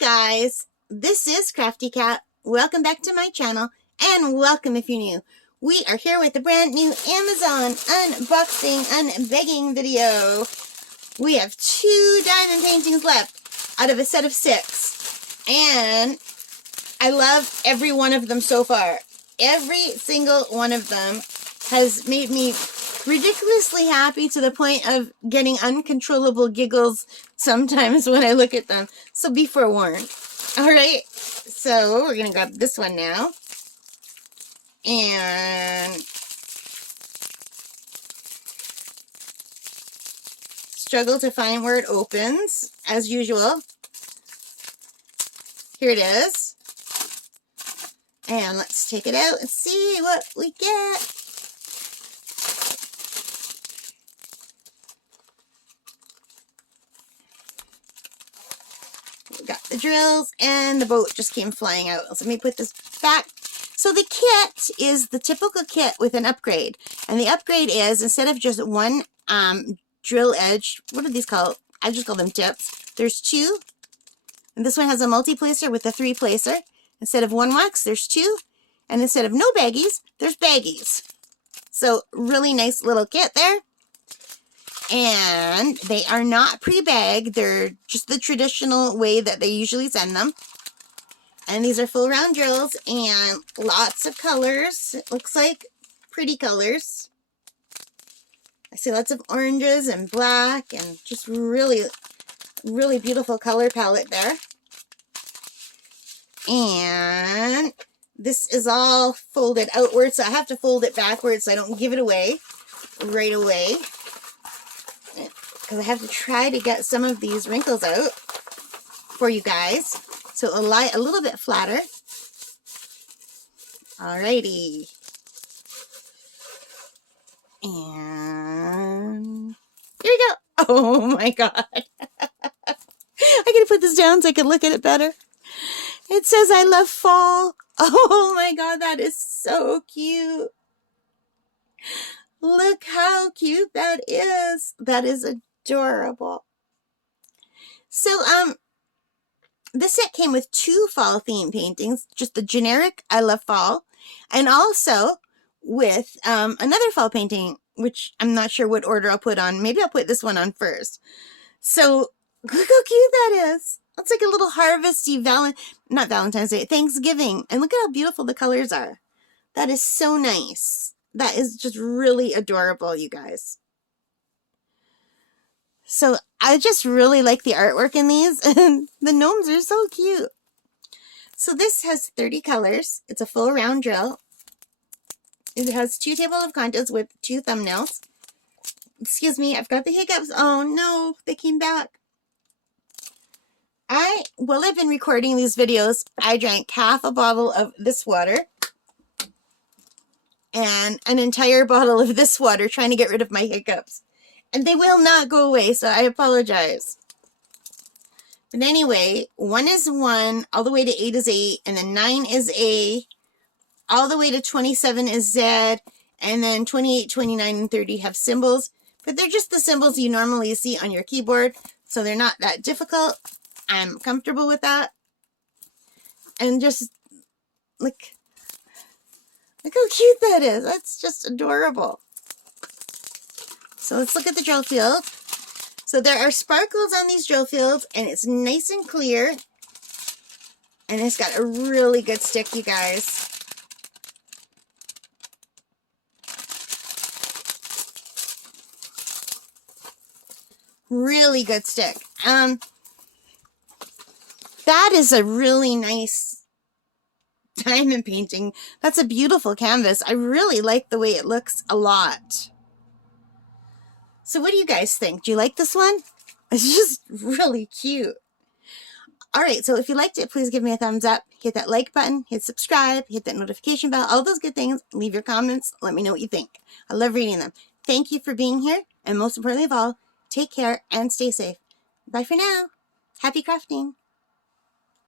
guys, this is Crafty Cat. Welcome back to my channel, and welcome if you're new. We are here with a brand new Amazon unboxing, unbegging video. We have 2 diamond paintings left out of a set of 6, and I love every one of them so far. Every single one of them has made me ridiculously happy to the point of getting uncontrollable giggles sometimes when I look at them. So be forewarned. Alright, so we're going to grab this one now. And struggle to find where it opens, as usual. Here it is. And let's take it out and see what we get. We got the drills, and the boat just came flying out. So let me put this back. So the kit is the typical kit with an upgrade. And the upgrade is, instead of just one drill edge, what are these called? I just call them tips. There's 2. And this one has a multi-placer with a 3-placer. Instead of 1 wax, there's 2. And instead of no baggies, there's baggies. So really nice little kit there. And they are not pre-bagged. They're just the traditional way that they usually send them. And these are full round drills and lots of colors. It looks like pretty colors. I see lots of oranges and black and just really, really beautiful color palette there. And this is all folded outwards, so I have to fold it backwards so I don't give it away right away. Because I have to try to get some of these wrinkles out for you guys, so it'll lie a little bit flatter. Alrighty. And here we go. Oh my god. I gotta put this down so I can look at it better. It says I love fall. Oh my god, that is so cute. Look how cute that is. That is adorable. So, this set came with 2 fall theme paintings, just the generic I love fall, and also with another fall painting, which I'm not sure what order I'll put on. Maybe I'll put this one on first. So, look how cute that is. It's like a little harvesty, not Valentine's Day, Thanksgiving. And look at how beautiful the colors are. That is so nice. That is just really adorable, you guys. So I just really like the artwork in these, and the gnomes are so cute. So this has 30 colors. It's a full round drill. It has 2 table of contents with 2 thumbnails. Excuse me, I've got the hiccups. Oh no, they came back. While I've been recording these videos, I drank half a bottle of this water and an entire bottle of this water trying to get rid of my hiccups. And they will not go away, so I apologize. But anyway, 1 is 1, all the way to 8 is 8, and then 9 is A, all the way to 27 is Z, and then 28, 29, and 30 have symbols. But they're just the symbols you normally see on your keyboard, so they're not that difficult. I'm comfortable with that. And just, look how cute that is. That's just adorable. So let's look at the drill field. So there are sparkles on these drill fields, and it's nice and clear. And it's got a really good stick, you guys. Really good stick. That is a really nice diamond painting. That's a beautiful canvas. I really like the way it looks a lot. So what do you guys think? Do you like this one? It's just really cute. Alright, so if you liked it, please give me a thumbs up. Hit that like button, hit subscribe, hit that notification bell, all those good things. Leave your comments. Let me know what you think. I love reading them. Thank you for being here, and most importantly of all, take care and stay safe. Bye for now. Happy crafting.